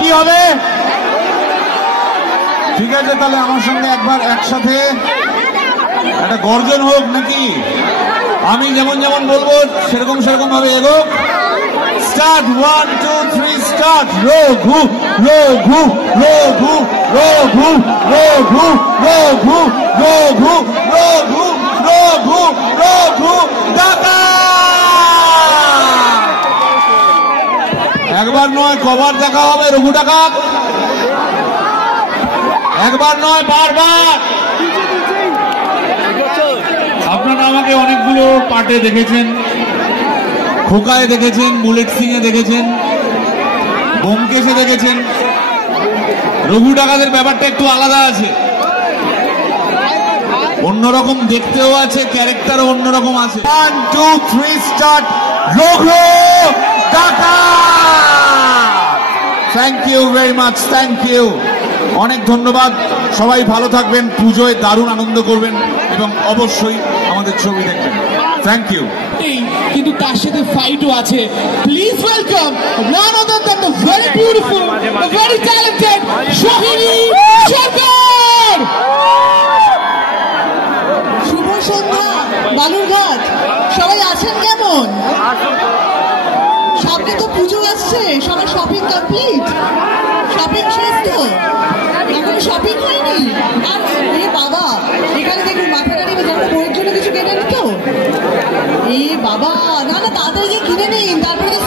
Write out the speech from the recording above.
কি হবে? ঠিক আছে, তাহলে আমার সঙ্গে একবার একসাথে একটা গর্জন হোক নাকি? আমি যেমন যেমন বলবো সেরকম সেরকম ভাবে এগোক। Start, 1 2 3 start. রঘু রঘু রঘু রঘু রঘু রঘু রঘু রঘু রঘু রঘু ডাকা। একবার নয় কবার দেখা হবে রঘু ডাকাত, একবার নয় বারবার। আপনারা আমাকে অনেকগুলো পার্টে দেখেছেন, খোকায় দেখেছেন, বুলেট সিং এ দেখেছেন, ব্যোমকেশে দেখেছেন। রঘু ডাকাতের ব্যাপারটা একটু আলাদা আছে, অন্যরকম দেখতেও আছে, ক্যারেক্টারও অন্যরকম আছে। 1 2 3 start. Raghu Dakat. Thank you very much, thank you, অনেক ধন্যবাদ। সবাই ভালো থাকবেন, পুজোয় দারুণ আনন্দ করবেন এবং অবশ্যই আমাদের ছবি দেখবেন। Thank you. কিন্তু তার সাথে ফাইটও আছে। Please welcome none other than the very beautiful, the very talented Sohini Sarkar. শুভ সন্ধ্যা বালুরঘাট, সবাই আছেন কেমন? সামনে তো পুজো আসছে, সবার শপিং কমপ্লিট? শপিং শেষ তো? এখন শপিং হয়নি? আর এ বাবা, এখানে দেখুন মাথা গাড়ি যেমন বইয়ের জন্য কিছু কেনেন তো? এ বাবা, না না তাড়াতাড়ি গিয়ে কিনে নিন, তারপরে তো